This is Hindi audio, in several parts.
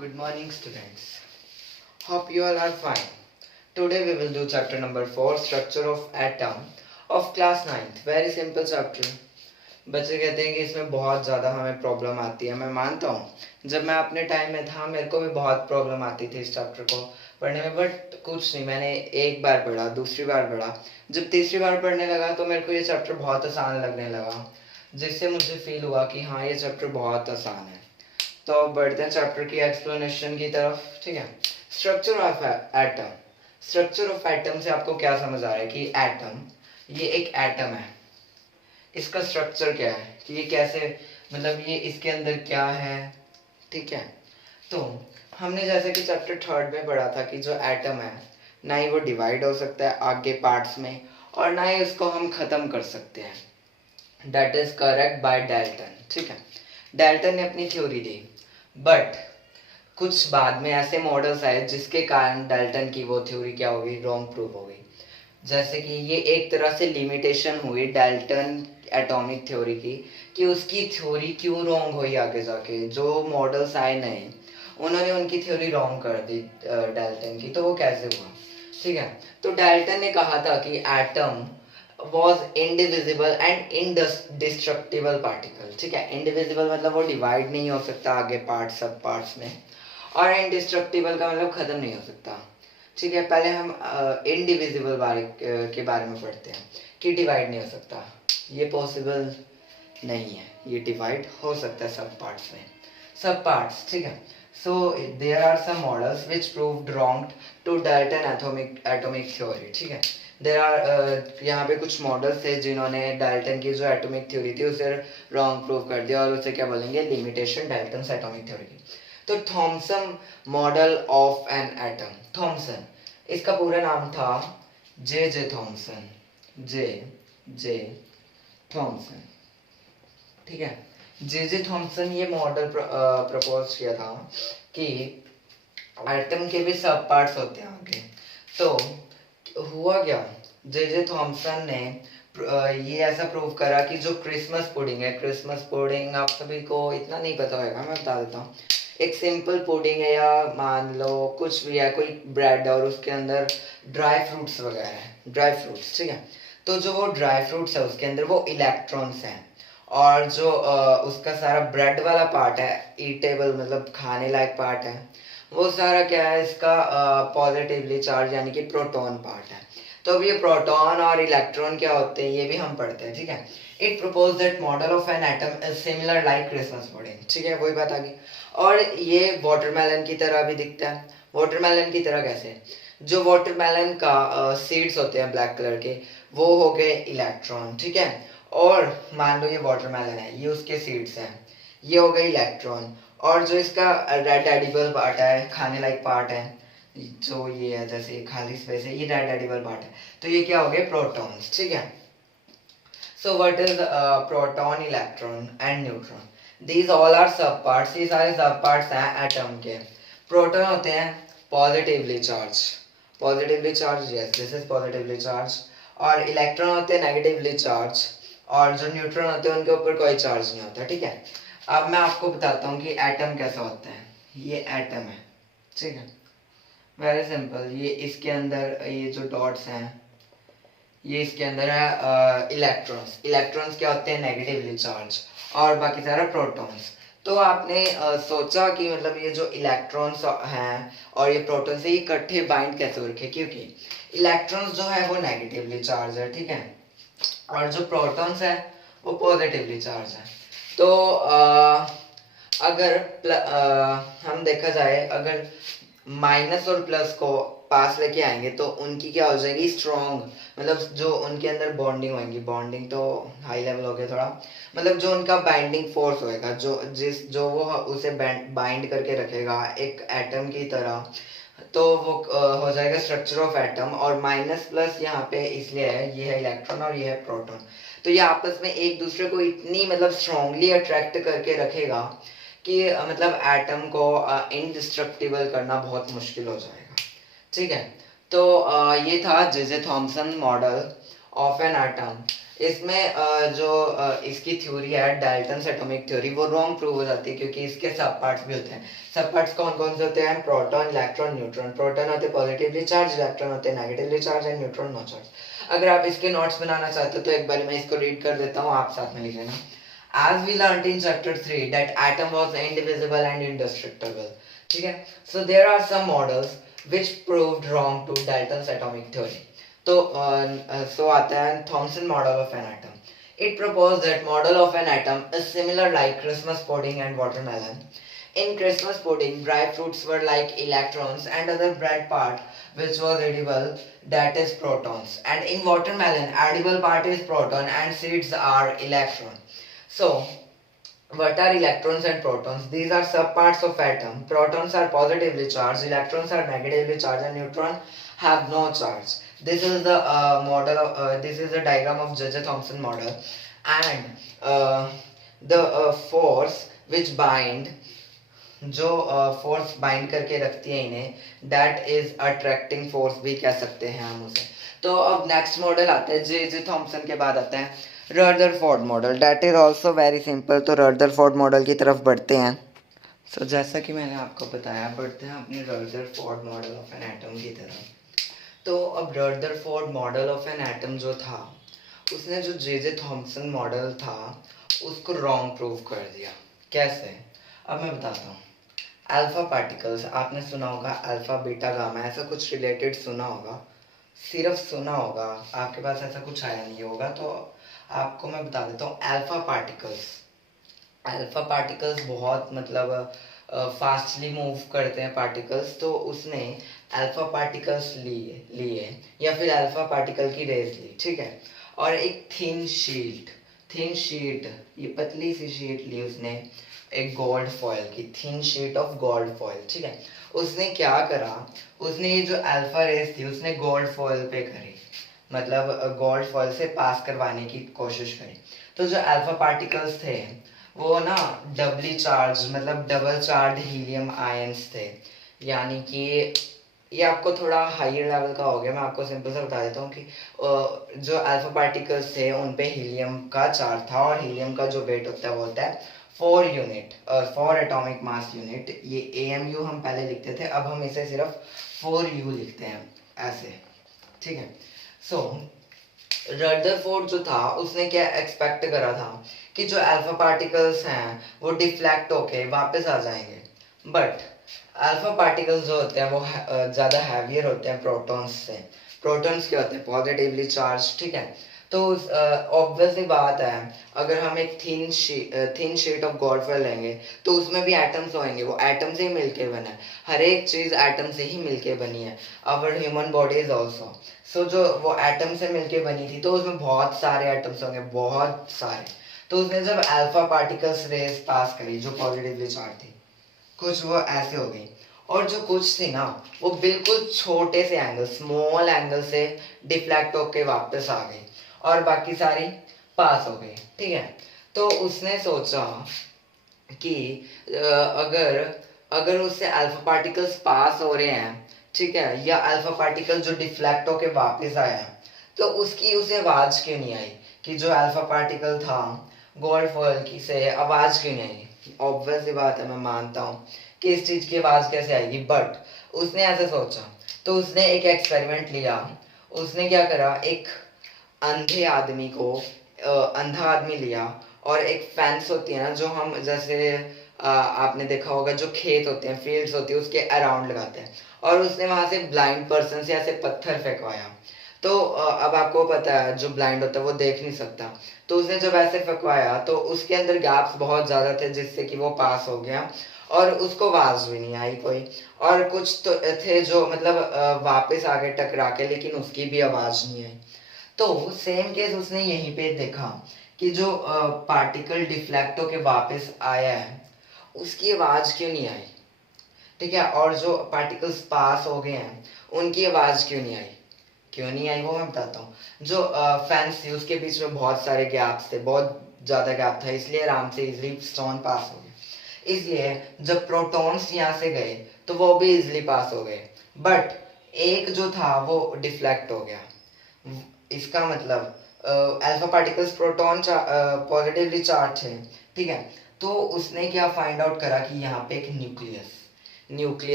Good morning, students. Hope you all are fine. Today we will do chapter number 4, Structure of Atom of class 9th. Very simple chapter. बच्चे कहते हैं कि इसमें बहुत ज़्यादा हमें प्रॉब्लम आती है. मैं मानता हूँ जब मैं अपने टाइम में था मेरे को भी बहुत प्रॉब्लम आती थी इस चैप्टर को पढ़ने में, बट कुछ नहीं, मैंने एक बार पढ़ा, दूसरी बार पढ़ा, जब तीसरी बार पढ़ने लगा तो मेरे को ये चैप्टर बहुत आसान लगने लगा, जिससे मुझे फील हुआ कि हाँ ये चैप्टर बहुत आसान है. तो बढ़ते हैं चैप्टर की एक्सप्लेनेशन की तरफ. ठीक है. Structure of atom. Structure of atom से आपको क्या समझ आ रहा है कि एटम, ये एक एटम है, इसका स्ट्रक्चर क्या है कि ये कैसे, मतलब ये इसके अंदर क्या है. ठीक है. तो हमने जैसे कि चैप्टर 3 में पढ़ा था कि जो एटम है ना ही वो डिवाइड हो सकता है आगे पार्ट्स में और ना ही उसको हम खत्म कर सकते हैं. That is correct by Dalton. ठीक है. डाल्टन ने अपनी थ्योरी दी, बट कुछ बाद में ऐसे मॉडल्स आए जिसके कारण डाल्टन की वो थ्योरी क्या हो गई, रॉन्ग प्रूव हो गई. जैसे कि ये एक तरह से लिमिटेशन हुई डाल्टन एटॉमिक थ्योरी की कि उसकी थ्योरी क्यों रॉन्ग हुई. आगे जाके जो मॉडल्स आए नए उन्होंने उनकी थ्योरी रॉन्ग कर दी डाल्टन की. तो वो कैसे हुआ. ठीक है. तो डाल्टन ने कहा था कि atom was indivisible and indestructible particle. ठीक है. इंडिविजिबल मतलब वो डिवाइड नहीं हो सकता आगे पार्ट सब पार्ट्स में, और इनडिस्ट्रक्टिबल का मतलब खत्म नहीं हो सकता. ठीक है. पहले हम इनडिविजिबल के बारे में पढ़ते हैं कि डिवाइड नहीं हो सकता. ये पॉसिबल नहीं है, ये डिवाइड हो सकता है सब पार्ट्स में, सब पार्ट्स. ठीक है. So there are some models which proved wrong to Dalton atomic theory. ठीक है. देर आर यहाँ पे कुछ मॉडल्स थे जिन्होंने डाल्टन की जो एटॉमिक थ्योरी थी उसे रॉन्ग प्रूव कर दिया, और उसे क्या बोलेंगे, लिमिटेशन डाल्टन एटॉमिक थ्योरी की. तो Thomson model of an atom. Thomson, इसका पूरा नाम था जे थॉमसन. J Thomson. ठीक है. जे थॉमसन ये मॉडल प्रपोज किया था कि एटम के भी सब पार्ट्स होते हैं आगे. तो हुआ क्या, जे थॉमसन ने ये ऐसा प्रूव करा कि जो क्रिसमस पुडिंग है, क्रिसमस पुडिंग आप सभी को इतना नहीं पता होगा, मैं बता देता हूँ. एक सिंपल पुडिंग है, या मान लो कुछ भी है, कोई ब्रेड और उसके अंदर ड्राई फ्रूट्स वगैरह है, ड्राई फ्रूट्स. ठीक है. तो जो वो ड्राई फ्रूट्स है उसके अंदर वो इलेक्ट्रॉन्स हैं, और जो उसका सारा ब्रेड वाला पार्ट है, ईटेबल मतलब खाने लायक पार्ट है, वो सारा क्या है, इसका पॉजिटिवली चार्ज यानी कि प्रोटॉन पार्ट है. तो अब ये प्रोटॉन और इलेक्ट्रॉन क्या होते हैं ये भी हम पढ़ते हैं. ठीक है. It propose that model of an atom is similar like Christmas pudding. ठीक है. वही बात आ गई. और ये वाटरमेलन की तरह भी दिखता है. वाटरमेलन की तरह कैसे, जो वाटरमेलन का सीड्स होते हैं ब्लैक कलर के, वो हो गए इलेक्ट्रॉन. ठीक है. और मान लो ये वाटरमेलन है, ये उसके सीड्स हैं, ये हो गए इलेक्ट्रॉन. और जो इसका रेड एडिबल पार्ट है, खाने लायक पार्ट है, जो ये है जैसे खाली स्पेस है, ये रेड एडिबल पार्ट है, तो ये क्या हो गए, प्रोटॉन्स. ठीक है. So what is proton, electron and neutron. These all are sub parts. ये सारे सब पार्ट्स हैं एटम के. प्रोटॉन होते हैं positively charge, positively charge, yes this is positively charge. और इलेक्ट्रॉन होते हैं नेगेटिवली चार्ज, और जो न्यूट्रॉन होते हैं उनके ऊपर कोई चार्ज नहीं होता. ठीक है. अब मैं आपको बताता हूँ कि एटम कैसा होता है. ये एटम है. ठीक है. Very simple. ये इसके अंदर ये जो डॉट्स हैं ये इसके अंदर है इलेक्ट्रॉन्स. इलेक्ट्रॉन्स क्या होते हैं, नेगेटिवली चार्ज, और बाकी सारा प्रोटॉन्स. तो आपने सोचा कि मतलब ये जो इलेक्ट्रॉन्स हैं और ये प्रोटॉन्स है, ये इकट्ठे बाइंड कैसे हो रखे, क्योंकि इलेक्ट्रॉन्स जो है वो नेगेटिवली चार्ज है. ठीक है. और जो प्रोटॉन्स है वो पॉजिटिवली चार्ज है. तो अगर हम देखा जाए, अगर माइनस और प्लस को पास लेके आएंगे तो उनकी क्या हो जाएगी, स्ट्रॉन्ग, मतलब जो उनके अंदर बॉन्डिंग होगी, बॉन्डिंग तो हाई लेवल हो गया थोड़ा, मतलब जो उनका बाइंडिंग फोर्स होएगा, जो वो उसे बाइंड करके रखेगा एक एटम की तरह, तो वो हो जाएगा स्ट्रक्चर ऑफ एटम. और माइनस प्लस यहाँ पे इसलिए है, ये है इलेक्ट्रॉन और ये है प्रोटॉन. तो ये आपस में एक दूसरे को इतनी मतलब स्ट्रांगली अट्रैक्ट करके रखेगा कि मतलब एटम को इनडिस्ट्रक्टिबल करना बहुत मुश्किल हो जाएगा. ठीक है. तो ये था जे Thomson model of an atom. इसमें इसकी थ्योरी है डाल्टन्स एटॉमिक थ्योरी, वो रॉन्ग प्रूव हो जाती है क्योंकि इसके सब पार्ट्स भी होते हैं। सब पार्ट्स कौन कौन से होते हैं? Proton, electron, neutron. प्रोटॉन होते हैं पॉजिटिवली चार्ज, इलेक्ट्रॉन होते हैं negatively charge and neutron no charge. अगर आप इसके नोट्स बनाना चाहते हो तो एक बार मैं इसको रीड कर देता हूँ, आप साथ में लिख लेना। As we learned in chapter 3 that atom was indivisible and indestructible. ठीक है, so there are some models which proved wrong to Dalton's atomic theory. तो so आता है Thomson model of an atom. It proposed that model of an atom is similar like Christmas pudding and watermelon. In Christmas pudding, dry fruits were like electrons and other bread part which was edible, that is protons. And in watermelon, edible part is proton and seeds are electron. So, what are electrons and protons? These are subparts of atom. Protons are positively charged, electrons are negatively charged, and neutron have no charge. This is the this is the diagram of J.J. Thomson model, and the force which bind, जो फोर्स बाइंड करके रखती है इन्हें, दैट इज अट्रैक्टिंग फोर्स भी कह सकते हैं हम उसे। तो अब नेक्स्ट मॉडल आता है जे थॉमसन के बाद आता है Rutherford model, that is also very simple. तो रदरफोर्ड मॉडल की तरफ बढ़ते हैं। सो जैसा कि मैंने आपको बताया, बढ़ते हैं अपने Rutherford model of an atom की तरफ। तो अब Rutherford model of an atom जो था, उसने जो जे थॉमसन मॉडल था उसको रॉन्ग प्रूव कर दिया। कैसे? अब मैं बताता हूँ। अल्फा पार्टिकल्स आपने सुना होगा, अल्फा बीटा गामा, ऐसा कुछ रिलेटेड सुना होगा, सिर्फ सुना होगा, आपके पास ऐसा कुछ आया नहीं होगा। तो आपको मैं बता देता हूँ, अल्फा पार्टिकल्स बहुत मतलब फास्टली मूव करते हैं पार्टिकल्स। तो उसने अल्फा पार्टिकल्स लिए या फिर अल्फा पार्टिकल की रेज ली, ठीक है, और एक थिन शीट, ये पतली सी शीट ली उसने, एक गोल्ड फॉयल की thin sheet of gold foil, ठीक है। उसने क्या करा, उसने ये जो अल्फा रेस थी उसने गोल्ड फॉयल पे करी, मतलब गोल्ड फॉयल से पास करवाने की कोशिश करी। तो जो अल्फा पार्टिकल्स थे वो ना डबली चार्ज, मतलब डबल चार्ज हीलियम आयंस थे। यानी कि ये आपको थोड़ा हायर लेवल का हो गया, मैं आपको सिंपल से बता देता हूँ कि जो अल्फा पार्टिकल्स थे उन पे हीलियम का चार्ज था, और हीलियम का जो वेट होता है वो होता है 4 यूनिट, 4 एटॉमिक मास यूनिट। ये AMU हम पहले लिखते थे, अब हम इसे सिर्फ 4U लिखते हैं ऐसे, ठीक है। सो रदरफोर्ड जो था उसने क्या एक्सपेक्ट करा था कि जो अल्फा पार्टिकल्स हैं वो डिफ्लेक्ट होके वापस आ जाएंगे, बट अल्फा पार्टिकल्स जो होते हैं वो ज़्यादा हैवियर होते हैं प्रोटॉन्स से। प्रोटॉन्स क्या होते हैं? पॉजिटिवली चार्ज, ठीक है। तो ऑब्वियसली बात है, अगर हम एक thin sheet of God foil लेंगे तो उसमें भी एटम्स होंगे, वो एटम से ही मिलके बना है, हर एक चीज़ एटम से ही मिलके बनी है। Our human body is also, so जो वो एटम से मिलके बनी थी तो उसमें बहुत सारे एटम्स होंगे, बहुत सारे। तो उसने जब अल्फा पार्टिकल्स रेस पास करी जो पॉजिटिवली चार्ज थी, कुछ वो ऐसे हो गई, और जो कुछ थी ना वो बिल्कुल छोटे से एंगल, स्मॉल एंगल से डिफ्लेक्ट होके वापस आ गई, और बाकी सारी पास हो गई, ठीक है। तो उसने सोचा कि अगर अगर उससे अल्फा पार्टिकल्स पास हो रहे हैं, ठीक है, या अल्फा पार्टिकल जो डिफ्लेक्ट होके वापस आया, तो उसकी उसे आवाज क्यों नहीं आई? कि जो अल्फा पार्टिकल था गोल्ड फॉयल की से आवाज क्यों नहीं आई? ऑब्वियस बात है, मैं मानता हूँ कि इस चीज की आवाज कैसे आएगी, बट उसने ऐसे सोचा। तो उसने एक एक्सपेरिमेंट लिया। उसने क्या करा, एक अंधे आदमी को अंधा आदमी लिया, और एक फेंस होती है ना जो हम जैसे आपने देखा होगा जो खेत होते हैं, फील्ड्स होती है, उसके अराउंड लगाते हैं, और उसने वहां से ब्लाइंड पर्सन से ऐसे पत्थर फेंकवाया। तो अब आपको पता है जो ब्लाइंड होता है वो देख नहीं सकता, तो उसने जब ऐसे फेंकवाया तो उसके अंदर गैप्स बहुत ज़्यादा थे जिससे कि वो पास हो गया, और उसको आवाज भी नहीं आई कोई। और कुछ तो थे जो मतलब वापस आगे टकरा के, लेकिन उसकी भी आवाज नहीं आई। तो सेम केस उसने यहीं पे देखा कि जो पार्टिकल डिफ्लेक्ट होके वापस आया है उसकी आवाज क्यों नहीं आई, ठीक है, और जो पार्टिकल्स पास हो गए हैं उनकी आवाज क्यों नहीं आई। क्यों नहीं आई वो मैं बताता हूँ। जो फैंस थी उसके बीच में बहुत सारे गैप्स थे, बहुत ज़्यादा गैप था, इसलिए आराम से इजिली स्टोन पास हो गए। इसलिए जब प्रोटॉन्स यहाँ से गए तो वो भी इजिली पास हो गए, बट एक जो था वो डिफ्लेक्ट हो गया। इसका मतलब alpha particles proton positively charge है, ठीक है। तो उसने क्या फाइंड आउट करा कि यहाँ पे एक न्यूक्लियस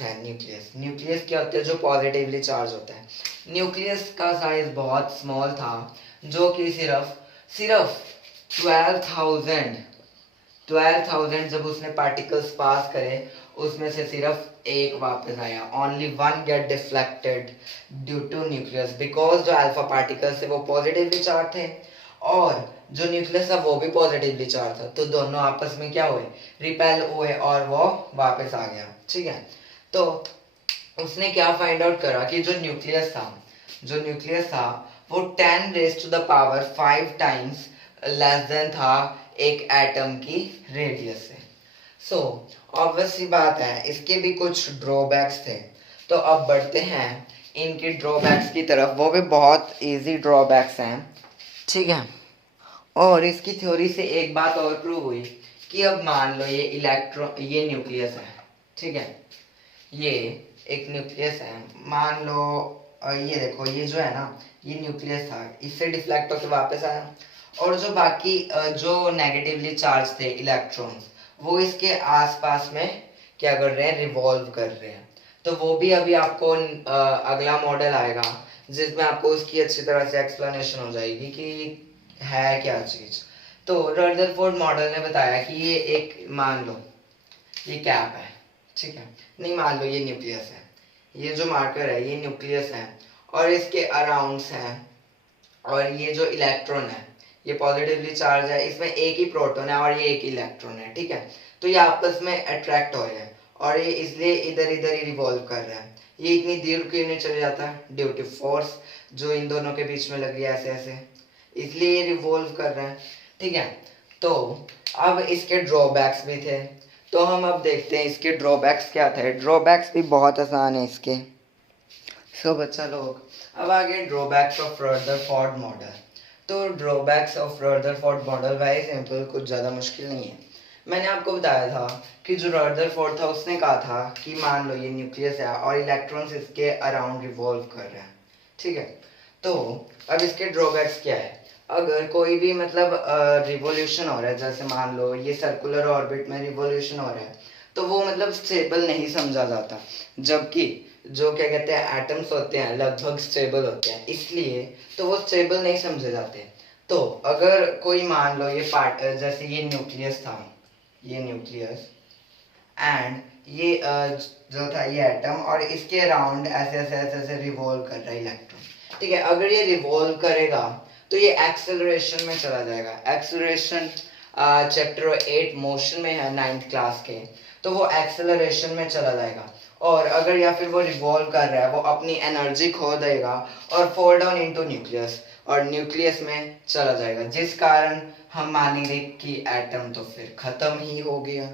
है। न्यूक्लियस क्या होता है? जो पॉजिटिवली चार्ज होता है। न्यूक्लियस का साइज बहुत स्मॉल था, जो कि सिर्फ सिर्फ 12,000 जब उसने पार्टिकल्स पास करे, उसमें से सिर्फ एक वापस आया। Only one get deflected due to nucleus, because जो अल्फा पार्टिकल्स थे वो पॉजिटिवली चार्ज थे और जो न्यूक्लियस था वो भी पॉजिटिवली चार्ज था, तो दोनों आपस में क्या हुए? रिपेल हुए और वो वापस आ गया, ठीक है। तो उसने क्या फाइंड आउट करा कि जो न्यूक्लियस था वो 10 raise to the power 5 times less than था एक एटम की रेडियस से। सो ऑब्वियस सी बात है, इसके भी कुछ ड्रॉबैक्स थे। तो अब बढ़ते हैं इनके ड्रॉबैक्स की तरफ। वो भी बहुत इजी ड्रॉबैक्स हैं, ठीक है। और इसकी थ्योरी से एक बात और प्रूव हुई कि अब मान लो ये न्यूक्लियस है, ठीक है। ये एक न्यूक्लियस है, मान लो ये देखो, ये जो है ना, ये न्यूक्लियस था, इससे डिफ्लेक्ट होकर वापस आया। और जो बाकी जो नेगेटिवली चार्ज थे इलेक्ट्रॉन्स, वो इसके आसपास में क्या कर रहे हैं? रिवॉल्व कर रहे हैं। तो वो भी अभी आपको अगला मॉडल आएगा जिसमें आपको उसकी अच्छी तरह से एक्सप्लेनेशन हो जाएगी कि है क्या चीज। तो रदरफोर्ड मॉडल ने बताया कि ये एक, मान लो ये कैप है, ठीक है। नहीं, मान लो ये न्यूक्लियस है, ये जो मार्कर है ये न्यूक्लियस है और इसके अराउंड्स हैं। और ये जो इलेक्ट्रॉन है ये पॉजिटिवली चार्ज है, इसमें एक ही प्रोटॉन है और ये एक इलेक्ट्रॉन है, ठीक है। तो ये आपस में अट्रैक्ट हो रहे हैं और ये इसलिए इधर इधर ही रिवॉल्व कर रहा है। ये इतनी दूर क्यों नहीं चले जाता? ड्यू टू फोर्स जो इन दोनों के बीच में लग रही है, ऐसे ऐसे, इसलिए ये रिवॉल्व कर रहे हैं, ठीक है। तो अब इसके ड्रॉबैक्स भी थे, तो हम अब देखते हैं इसके ड्रॉबैक्स क्या थे। ड्रॉबैक्स भी बहुत आसान है इसके। सो बच्चा लोग, अब आगे ड्रॉबैक्स ऑफ रदरफोर्ड मॉडल। तो drawbacks of Rutherford model very simple, कुछ ज़्यादा मुश्किल नहीं है। मैंने आपको बताया था कि जो रदरफोर्ड था उसने कहा था कि मान लो ये न्यूक्लियस है और इलेक्ट्रॉन्स इसके अराउंड रिवॉल्व कर रहे हैं, ठीक है। तो अब इसके ड्रॉबैक्स क्या है? अगर कोई भी मतलब रिवॉल्यूशन हो रहा है, जैसे मान लो ये सर्कुलर ऑर्बिट में रिवॉल्यूशन हो रहा है, तो वो मतलब स्टेबल नहीं समझा जाता। जबकि जो क्या कहते हैं एटम्स होते हैं लगभग स्टेबल होते हैं, इसलिए तो वो स्टेबल नहीं समझे जाते। तो अगर कोई मान लो ये पार्ट, जैसे ये न्यूक्लियस था, ये न्यूक्लियस एंड ये जो था ये एटम, और इसके अराउंड ऐसे ऐसे ऐसे ऐसे रिवॉल्व कर रहा है इलेक्ट्रॉन, ठीक है। अगर ये रिवॉल्व करेगा तो ये एक्सेलरेशन में चला जाएगा। एक्सेलरेशन चैप्टर 8 मोशन में है 9th क्लास के, तो वो एक्सेलरेशन में चला जाएगा। और अगर या फिर वो रिवॉल्व कर रहा है, वो अपनी एनर्जी खो देगा और फॉल डाउन इनटू न्यूक्लियस और न्यूक्लियस में चला जाएगा, जिस कारण हम मानेंगे कि एटम तो फिर खत्म ही हो गया।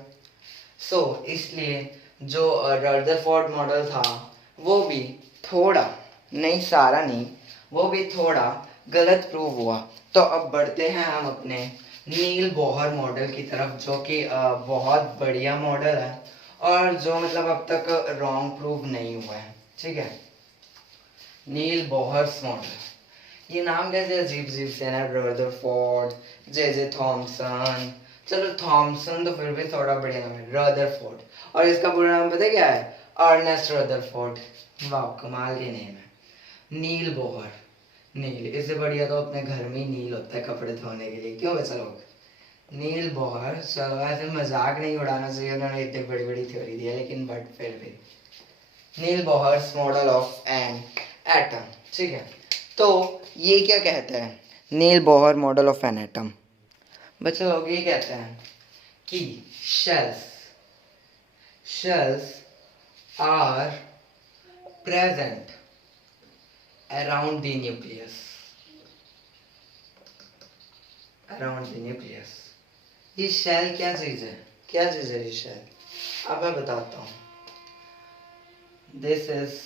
इसलिए जो रदरफोर्ड मॉडल था वो भी थोड़ा, नहीं सारा नहीं, वो भी थोड़ा गलत प्रूव हुआ। तो अब बढ़ते हैं हम अपने नील बोहर मॉडल की तरफ, जो कि बहुत बढ़िया मॉडल है और जो मतलब अब तक रॉन्ग प्रूव नहीं हुआ है, ठीक है। नील बोहर्स मॉडल, ये नाम कैसे अजीब अजीब से ना, रदरफोर्ड, जे थॉमसन। चलो थॉमसन तो फिर भी थोड़ा बढ़िया नाम है, रदरफोर्ड। और इसका पूरा नाम पता है क्या है? Ernest Rutherford. वाह, कमाल के नेम है। नील बोहर, नील, इससे बढ़िया तो अपने घर में ही नील होता है कपड़े धोने के लिए, क्यों बच्चा लोग? नील बोहर। चलो ऐसे मजाक नहीं उड़ाना चाहिए, उन्होंने इतनी बड़ी बड़ी थ्योरी दी है, लेकिन बट फिर भी Niels Bohr's model of an atom, ठीक है। तो ये क्या कहता है Niels Bohr model of an atom? बच्चे लोग ये कहते हैं कि shells are present around the nucleus. ये शेल क्या चीज है? ये शेल? अब मैं बताता हूँ। दिस इज,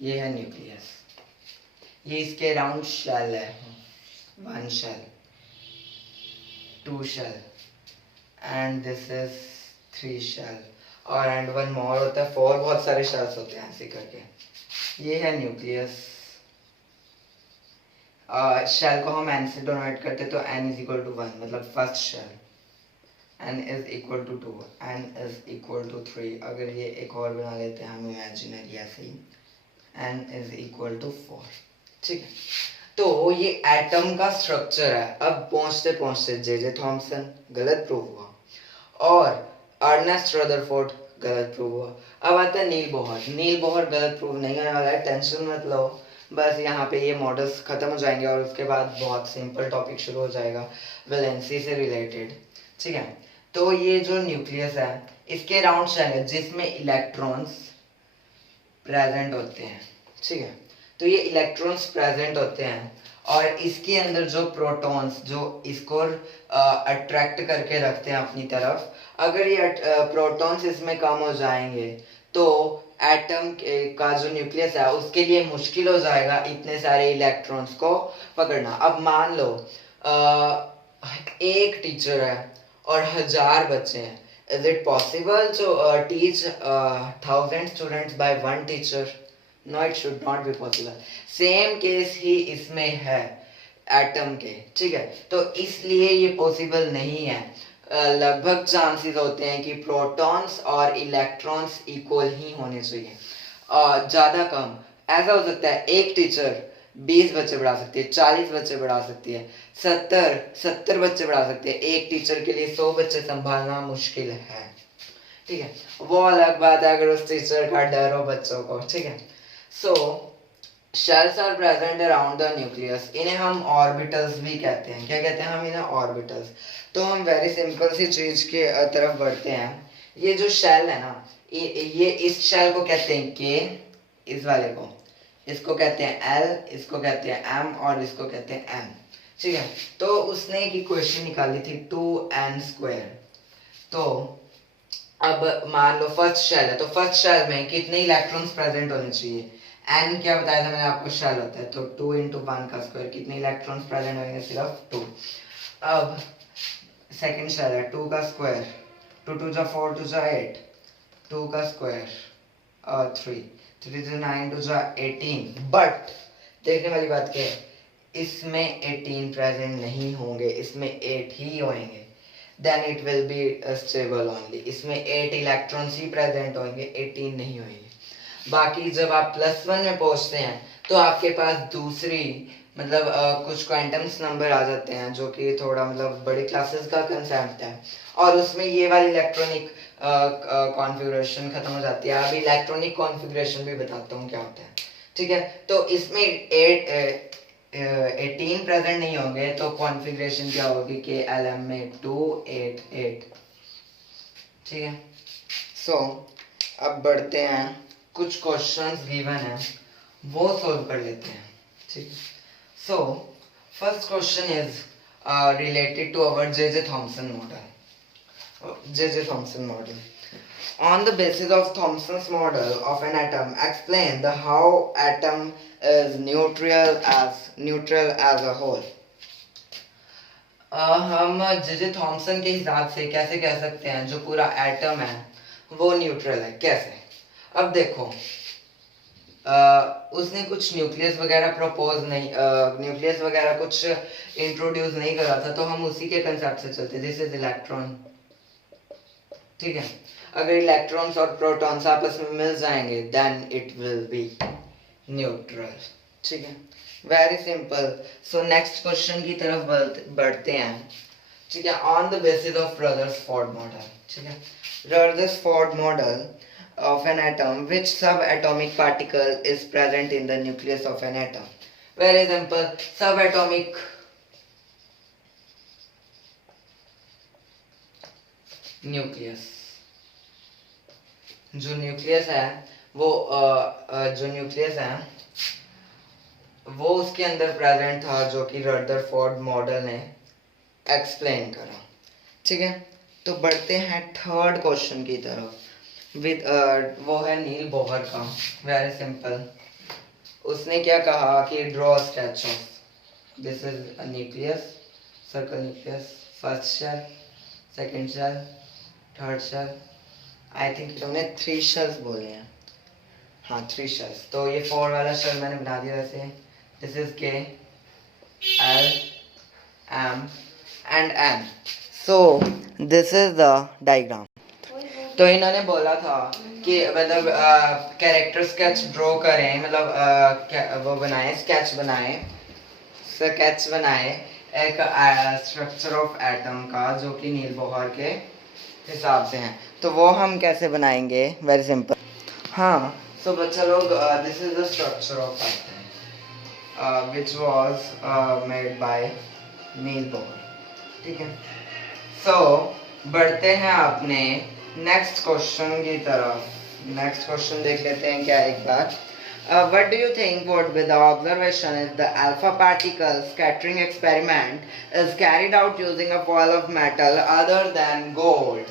ये है न्यूक्लियस, ये इसके अराउंड शेल है, 1 shell, 2 shell and this is 3 shell, और एंड 1 मोर होता है, 4, बहुत सारे शेल्स होते हैं ऐसे करके। ये है न्यूक्लियस शेल को हम एन से डोनेट करते तो एन इज इक्वल टू 1, मतलब first shell, n is equal to 2, n is equal to 3, अगर ये एक और बना लेते हैं हम इमेजिनरी ऐसे ही, n इज इक्वल टू 4। ठीक है, तो ये एटम का स्ट्रक्चर है। अब पहुंचते पहुंचते जे थॉमसन गलत प्रूव हुआ और अर्नेस्ट रदरफोर्ड गलत प्रूव हुआ। अब आता है नील बोहर। नील बोहर गलत प्रूव नहीं होने वाला है, टेंशन मत लो, बस यहाँ पे ये मॉडल्स खत्म हो जाएंगे और उसके बाद बहुत सिंपल टॉपिक शुरू हो जाएगा वैलेंसी से रिलेटेड। ठीक है, तो ये जो न्यूक्लियस है इसके अराउंड शेल है जिसमें इलेक्ट्रॉन्स प्रेजेंट होते हैं। ठीक है, तो ये इलेक्ट्रॉन्स प्रेजेंट होते हैं और इसके अंदर जो प्रोटॉन्स जो इसको अट्रैक्ट करके रखते हैं अपनी तरफ, अगर ये प्रोटॉन्स इसमें कम हो जाएंगे तो एटम का जो न्यूक्लियस है उसके लिए मुश्किल हो जाएगा इतने सारे इलेक्ट्रॉन्स को पकड़ना। अब मान लो एक टीचर है और 1000 बच्चे हैं, is it possible to teach 1000 students by one teacher? No, it should not be possible. Same case ही इसमें है एटम के। ठीक है, तो इसलिए ये पॉसिबल नहीं है। लगभग चांसेस होते हैं कि प्रोटॉन्स और इलेक्ट्रॉन्स इक्वल ही होने चाहिए, ज़्यादा कम ऐसा हो सकता है एक टीचर 20 बच्चे पढ़ा सकती है, 40 बच्चे पढ़ा सकती है, 70 बच्चे पढ़ा सकते हैं। एक टीचर के लिए 100 बच्चे संभालना मुश्किल है। ठीक है, वो अलग बात है अगर उस टीचर का डर हो बच्चों को। ठीक है, so shells are present around the nucleus. इन्हें हम ऑर्बिटल्स भी कहते हैं। क्या कहते हैं हम इन्हें? ऑर्बिटल्स। तो हम वेरी सिंपल सी चीज के तरफ बढ़ते हैं। ये जो शेल है ना, ये इस शेल को कहते हैं के, इस वाले को, इसको कहते हैं एल, इसको कहते हैं एम और इसको कहते हैं एन। ठीक है, तो उसने एक इक्वेशन निकाली थी 2n²। तो अब मान लो फर्स्ट शेल है, तो फर्स्ट शेल में कितने इलेक्ट्रॉन्स प्रेजेंट होने चाहिए? n क्या बताया था मैंने आपको? शेल होता है, तो 2 × 1 का स्क्वायर, कितने इलेक्ट्रॉन्स प्रेजेंट होंगे? सिर्फ 2। अब सेकंड शेल है 2 का स्क्वायर, 2 2 जा 4 2 जा 8, 2 का स्क्वायर 3, 3 2 9 2 जा 18। बट देखने वाली बात क्या है, इसमें 18 प्रेजेंट नहीं होंगे, इसमें 8 ही होंगे। Then it will be stable only. इसमें 8 इलेक्ट्रॉन्स ही प्रेजेंट होंगे, 18 नहीं होंगे। बाकी जब आप +1 में पहुंचते हैं तो आपके पास दूसरी मतलब कुछ क्वांटम्स नंबर आ जाते हैं जो कि थोड़ा मतलब बड़े क्लासेस का कंसेप्ट है, और उसमें ये वाली इलेक्ट्रॉनिक कॉन्फ़िगरेशन खत्म हो जाती है। अभी इलेक्ट्रॉनिक कॉन्फ़िगरेशन भी बताता हूँ क्या होता है। ठीक है, तो इसमें 18 प्रेजेंट नहीं होंगे, तो कॉन्फ़िगरेशन क्या होगी कि LM में 2 8 8। ठीक है, सो अब बढ़ते हैं, कुछ क्वेश्चंस गिवन है वो सॉल्व कर लेते हैं। ठीक है, so first question is related to our J Thomson model. J Thomson model, on the basis of Thomson's model of an atom, explain the how atom is neutral as a whole। हम जे थॉमसन के हिसाब से कैसे कह सकते हैं जो पूरा एटम है वो न्यूट्रल है? कैसे? अब देखो, उसने कुछ न्यूक्लियस वगैरह प्रपोज नहीं, न्यूक्लियस वगैरह कुछ इंट्रोड्यूस नहीं करा था, तो हम उसी के कंसेप्ट से चलते। This is electron. ठीक है, अगर इलेक्ट्रॉन्स और प्रोटॉन्स आपस में मिल जाएंगे then it will be neutral. ठीक है, very simple. So next question की तरफ बढ़ते हैं। ठीक है, on the basis of Rutherford model. ठीक है, Rutherford model of an atom, which subatomic particle is present in the nucleus of an atom? Very simple, subatomic nucleus। जो न्यूक्लियस है वो जो न्यूक्लियस है वो उसके अंदर प्रेजेंट था जो कि रदरफोर्ड मॉडल ने एक्सप्लेन करा। ठीक है, तो बढ़ते हैं थर्ड क्वेश्चन की तरफ विद वो है नील बोहर का। वेरी सिंपल, उसने क्या कहा कि draw sketch of, this is a nucleus, circle nucleus, first shell, second shell, third shell, I think तुमने 3 शेल्स बोले हैं। हाँ, 3 शेल्स। तो ये 4 वाला शेल मैंने बना दिया वैसे। दिस इज के, L, M and N. So this is the diagram. तो इन्होंने बोला था कि मतलब कैरेक्टर स्केच ड्रॉ करें, मतलब वो बनाए, स्केच बनाए एक स्ट्रक्चर ऑफ एटम का जो कि नील बोहर के हिसाब से हैं. तो वो हम कैसे बनाएंगे? Very simple. हाँ, सो बच्चा लोग, this is the structure of atom which was made by Niels Bohr. ठीक है. सो बढ़ते हैं अपने नेक्स्ट क्वेश्चन की तरफ. नेक्स्ट क्वेश्चन देख लेते हैं क्या एक बार. What do you think would be the observation if the alpha particle scattering experiment is carried out using a foil of metal other than gold?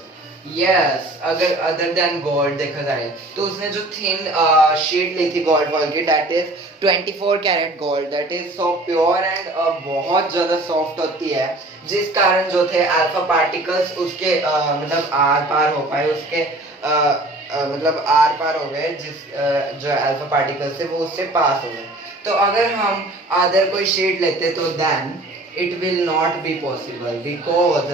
Yes, अगर other than gold देखा जाए तो उसने जो thin sheet ली थी gold foil की, that is 24 carat gold, that is so pure and बहुत ज़्यादा soft होती है, जिस कारण जो थे alpha particles उसके मतलब आर पार हो पाए, उसके मतलब आर पार हो गए, जिस जो अल्फा पार्टिकल्स थे वो उससे पास हो गए. तो अगर हम अदर कोई शीट लेते तो then it will not be possible, because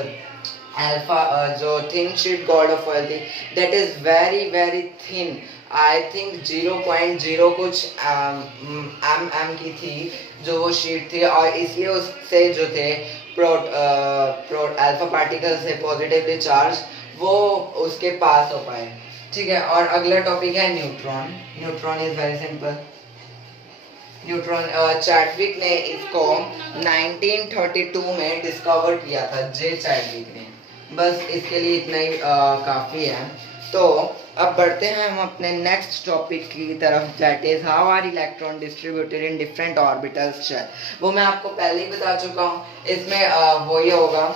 alpha जो thin sheet gold of oil थी that is very very thin. I think 0.0 कुछ एम की थी जो वो शीट थी, और इसलिए उससे जो थे अल्फा पार्टिकल्स थे पॉजिटिवली चार्ज, वो उसके पास हो पाए. ठीक है. और अगला टॉपिक है neutron. Neutron is very simple. Neutron Chadwick ने इसको 1932 में डिस्कवर किया था, जे चैडविक ने. बस इसके लिए इतना ही काफ़ी है. तो अब बढ़ते हैं हम अपने नेक्स्ट टॉपिक की तरफ, that is how are electron distributed in different orbitals. वो मैं आपको पहले ही बता चुका हूँ. इसमें वो ये होगा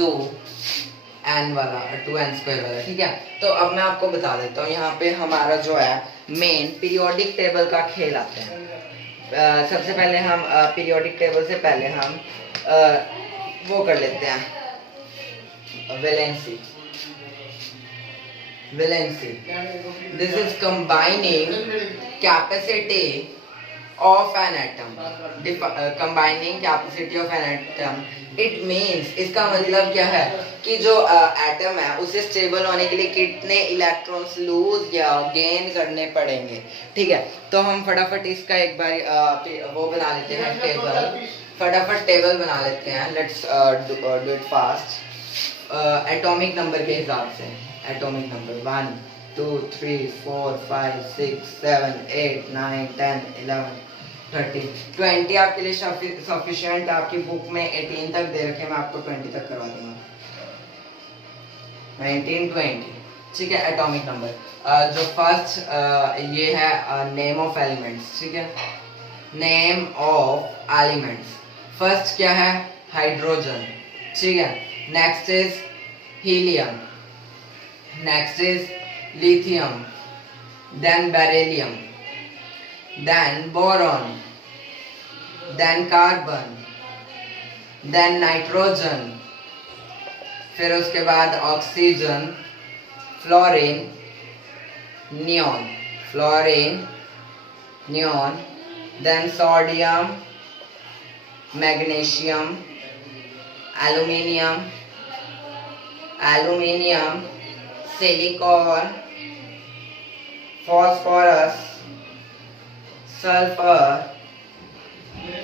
2n वाला, 2n स्क्वायर वाला. ठीक है. तो अब मैं आपको बता देता हूँ, यहाँ पे हमारा जो है मेन पीरियोडिक टेबल का खेल आता है. सबसे पहले हम पीरियोडिक टेबल से पहले हम वो कर लेते हैं valency. This is combining capacity of an atom. Combining capacity of an atom. It means, इसका मतलब क्या है कि जो एटम है उसे स्टेबल होने के लिए कितने इलेक्ट्रॉन्स लूज या गेन करने पड़ेंगे. ठीक है. तो हम फटाफट इसका एक बार वो बना लेते हैं टेबल. फटाफट टेबल बना लेते हैं. Let's do it fast. Atomic number के हिसाब से. एटॉमिक नंबर 1 2 3 4 5 6 7 8 9 10 11 13 20 आपके लिए सफिशिएंट. आपकी बुक में 18 तक दे रखे, मैं आपको 20 तक करवा दूंगा. 19 20. ठीक है. एटॉमिक नंबर जो फर्स्ट ये है नेम ऑफ एलिमेंट्स. ठीक है. Name of elements. फर्स्ट क्या है? हाइड्रोजन. ठीक है. Next is helium. Next is lithium, then beryllium, then boron, then carbon, then nitrogen, फिर उसके बाद oxygen, fluorine, neon, then sodium, magnesium, aluminium, silicon, phosphorus, sulphur.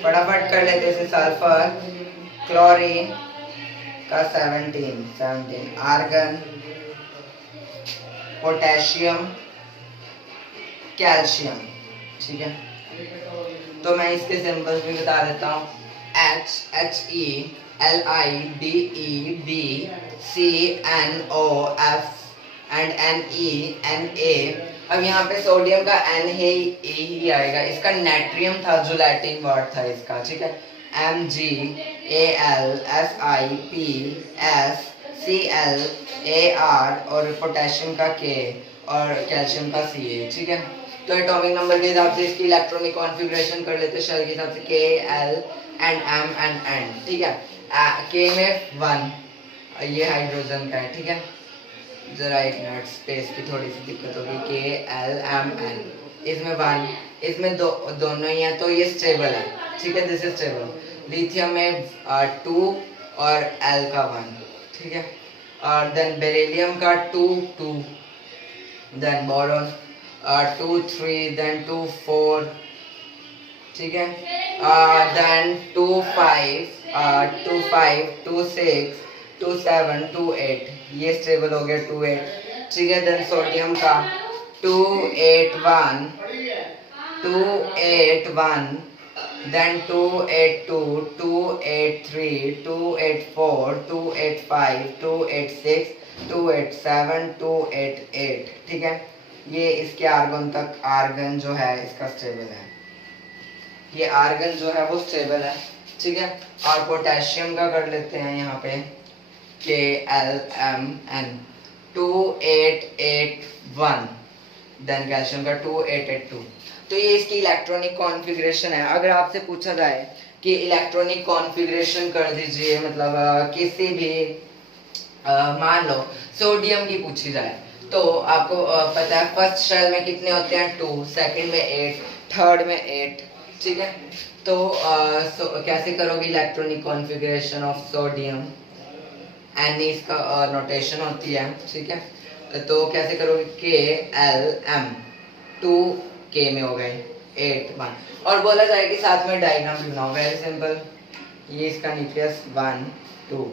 फटाफट कर लेते हैं. सल्फर, क्लोरीन का 17, आर्गन, पोटेशियम, कैल्शियम. ठीक है. तो मैं इसके सिंबल्स भी बता देता हूँ. He, Li, Be, CnO, F and Na. अब यहाँ पे सोडियम का N ही आएगा. इसका नेट्रियम था जो लैटिन वर्ड था इसका. ठीक है. MgAlSiPsClAr और पोटेशियम का K और कैल्शियम का Ca. ठीक है. तो एटॉमिक नंबर के हिसाब से इसकी इलेक्ट्रॉनिक कॉन्फ़िगरेशन कर लेते हैं. शेल के हिसाब से K, L and M and N. ठीक है. K में 1, ये हाइड्रोजन का है. ठीक है. जरा एक मिनट, स्पेस की थोड़ी सी दिक्कत होगी. K, L, M, N. इसमें 1, इसमें दोनों ही है तो ये स्टेबल है, ठीक है, दिस इज स्टेबल। लिथियम में 2 और एल का 1, ठीक है। और देन बेरिलियम का 2 2, देन बोरॉन 2 3, देन 2 4, ठीक है, देन 2 5, 2 5 2 6 2 7 2 8, ये स्टेबल हो गया 2 8, ठीक है। देन सोडियम का 2 8 1 2 8 1, then 2 8 2 2 8 3 2 8 4 2 8 5 2 8 6 2 8 7 2 8 8, ठीक है। ये इसके आर्गन तक, आर्गन जो है इसका स्टेबल है, ये आर्गन जो है वो स्टेबल है, ठीक है। और पोटेशियम का कर लेते हैं यहाँ पे KLMN 2 8 8 1, देन कैल्शियम का 2 8 8 2। तो ये इसकी इलेक्ट्रॉनिक कॉन्फ़िगरेशन है। अगर आपसे पूछा जाए कि इलेक्ट्रॉनिक कॉन्फ़िगरेशन कर दीजिए, मतलब किसी भी मान लो सोडियम की पूछी जाए, तो आपको पता है फर्स्ट शेल में कितने होते हैं 2, सेकंड में 8, थर्ड में 8, ठीक है। तो कैसे करोगे इलेक्ट्रॉनिक कॉन्फ़िगरेशन ऑफ सोडियम, एन इसका नोटेशन होती है, ठीक है। तो कैसे करोगे KLM 2 K में हो गए 8 1, और बोला जाए कि साथ में डायग्राम भी बनाओ, वेरी सिंपल। ये इसका न्यूक्लियस 1 2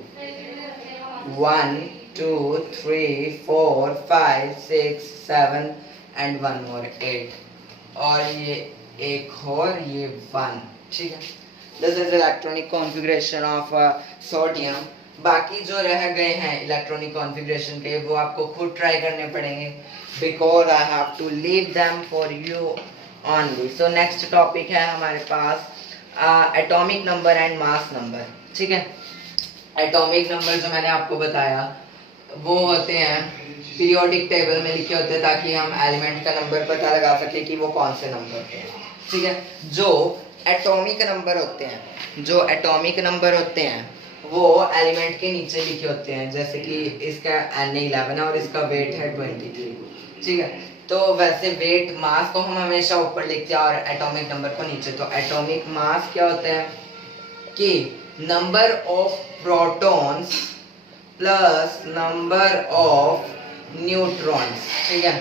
1 2 3 4 5 6 7 एंड 1 मोर 8, और ये एक और ये 1, ठीक है। This is electronic configuration of sodium. बाकी जो रह गए हैं इलेक्ट्रॉनिक कॉन्फ़िगरेशन के, वो आपको खुद ट्राई करने पड़ेंगे, because I have to leave them for you only. So next topic है हमारे पास atomic number and mass number, ठीक है। एटॉमिक नंबर जो मैंने आपको बताया वो होते हैं पीरियोडिक टेबल में लिखे होते हैं, ताकि हम एलिमेंट का नंबर पता लगा सके कि वो कौन से नंबर होते हैं, ठीक है। जो एटॉमिक नंबर होते हैं, जो एटॉमिक नंबर होते हैं वो एलिमेंट के नीचे लिखे होते हैं, जैसे कि इसका Na11 है और इसका वेट है 23, ठीक है। तो वैसे वेट मास को हम हमेशा ऊपर लिखते हैं और एटॉमिक नंबर को नीचे। तो एटॉमिक मास क्या होता है कि number of protons plus number of neutrons, ठीक है,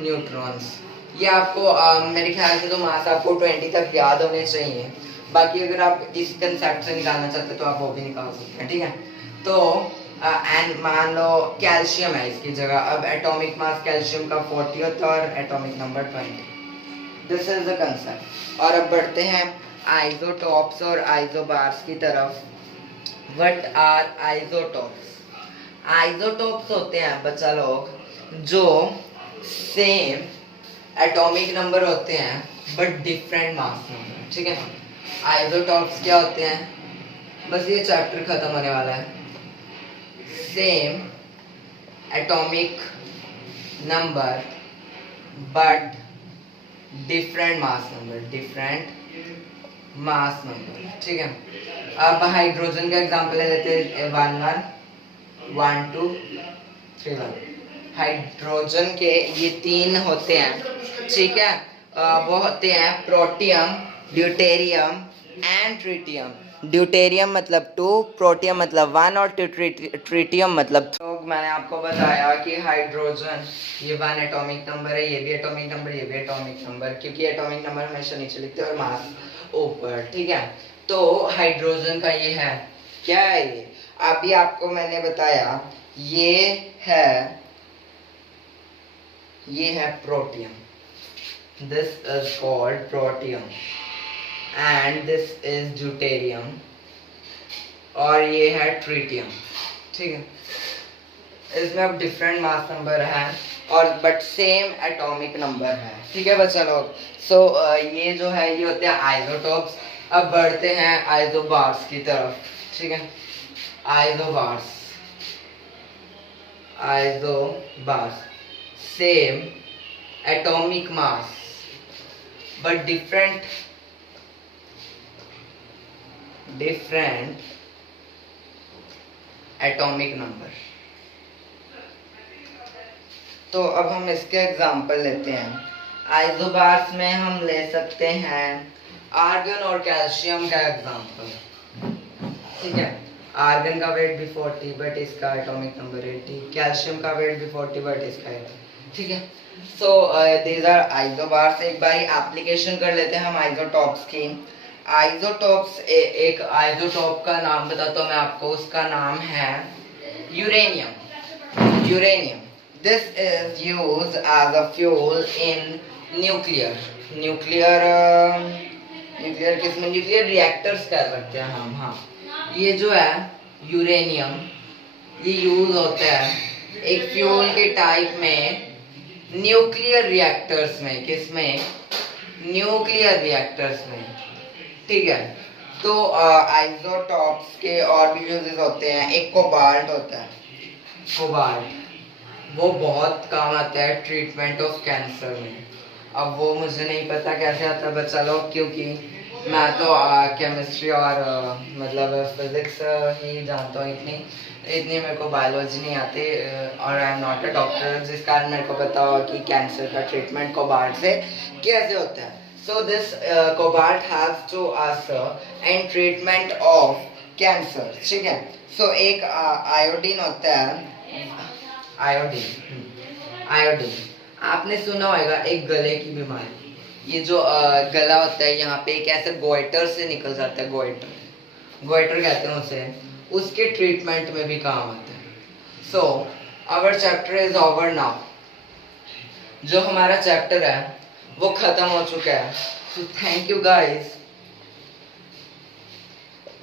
न्यूट्रॉन्स। ये आपको मेरे ख्याल से तो मास आपको 20 तक याद होने चाहिए। बाकी अगर आप इस कंसेप्ट से निकालना चाहते तो आप वो भी निकाल सकते हैं, ठीक है। तो एंड मान लो कैल्शियम है इसकी जगह, अब एटॉमिक मास कैल्शियम का 40 होता है और atomic number 20। This is the concept. और अब बढ़ते हैं आइसोटॉप्स और आइसोबार्स की तरफ। What are isotopes? आइसोटॉप्स होते हैं बच्चा लोग जो सेम एटॉमिक नंबर होते हैं बट डिफरेंट मास नंबर, ठीक है। आइसोटॉप्स क्या होते हैं, बस ये चैप्टर खत्म होने वाला है। Same atomic number but different mass number, different mass number, ठीक है। अब हाइड्रोजन का एग्जांपल ले लेते हैं 1 1 1 2 3 1। हाइड्रोजन के ये 3 होते हैं, ठीक है। वो होते हैं protium, deuterium and tritium. Deuterium मतलब 2, प्रोटियम मतलब 1 और ट्रिटियम मतलब। तो मैंने आपको बताया कि हाइड्रोजन ये 1 एटॉमिक नंबर है, ये भी एटॉमिक नंबर, ये भी एटॉमिक नंबर, क्योंकि एटॉमिक नंबर हमेशा नीचे लिखते हैं और मास ऊपर, ठीक है। तो हाइड्रोजन का ये है, क्या है ये अभी आपको मैंने बताया, ये है protium, this is called protium and this is deuterium, और ये है ट्रिटियम, ठीक है। इसमें अब डिफरेंट मास नंबर है और बट सेम एटॉमिक नंबर है, ठीक है बच्चा लोग। सो ये जो है ये होते हैं आइसोटॉप्स। अब बढ़ते हैं आइसोबार्स की तरफ, ठीक है। Isobars same atomic mass but different atomic number। तो अब हम इसके एग्जांपल लेते हैं। आइसोबार्स में हम ले सकते हैं आर्गन और कैल्शियम का एग्जांपल, ठीक है। आर्गन का वेट भी 40 बट इसका एटॉमिक नंबर 80, कैल्शियम का वेट भी 40 बट इसका 80, ठीक है। So these are isobars. एक बार एप्लीकेशन कर लेते हैं हम आइसोटॉप्स की। आइसोटॉप्स एक आइसोटॉप का नाम बताता हूँ मैं आपको, उसका नाम है uranium. Uranium, this is used as a fuel in nuclear किसमें, न्यूक्लियर रिएक्टर्स कह सकते हैं हम। हाँ, ये जो है यूरेनियम, ये यूज होता है एक फ्यूल के टाइप में न्यूक्लियर रिएक्टर्स में। किसमें? न्यूक्लियर रिएक्टर्स में, ठीक है। तो आइसोटॉप्स के और भी यूजेस होते हैं। एक कोबाल्ट होता है, कोबाल्ट, वो बहुत काम आता है ट्रीटमेंट ऑफ कैंसर में। अब वो मुझे नहीं पता कैसे आता है, बच्चा लोग, क्योंकि मैं तो केमिस्ट्री और मतलब फिजिक्स ही जानता हूँ। इतनी मेरे को बायोलॉजी नहीं आती, और I am not a doctor, जिस कारण मेरे को पता हो कि कैंसर का ट्रीटमेंट कोबाल्ट से कैसे होता है। So this cobalt has to answer in treatment of cancer, ठीक है। So एक आयोडीन होता है, आयोडीन आपने सुना होगा, एक गले की बीमारी, ये जो गला होता है यहाँ पे एक ऐसे गोइटर से निकल जाता है, गोइटर कहते हैं उसे, उसके ट्रीटमेंट में भी काम आता है। So our chapter is over now, जो हमारा चैप्टर है वो खत्म हो चुका है। So thank you guys,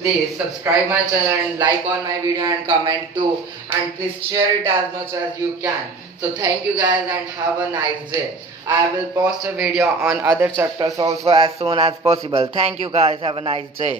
please subscribe my channel and like on my video and comment too, and please share it as much as you can. So thank you guys and have a nice day. I will post a video on other chapters also as soon as possible. Thank you guys, have a nice day.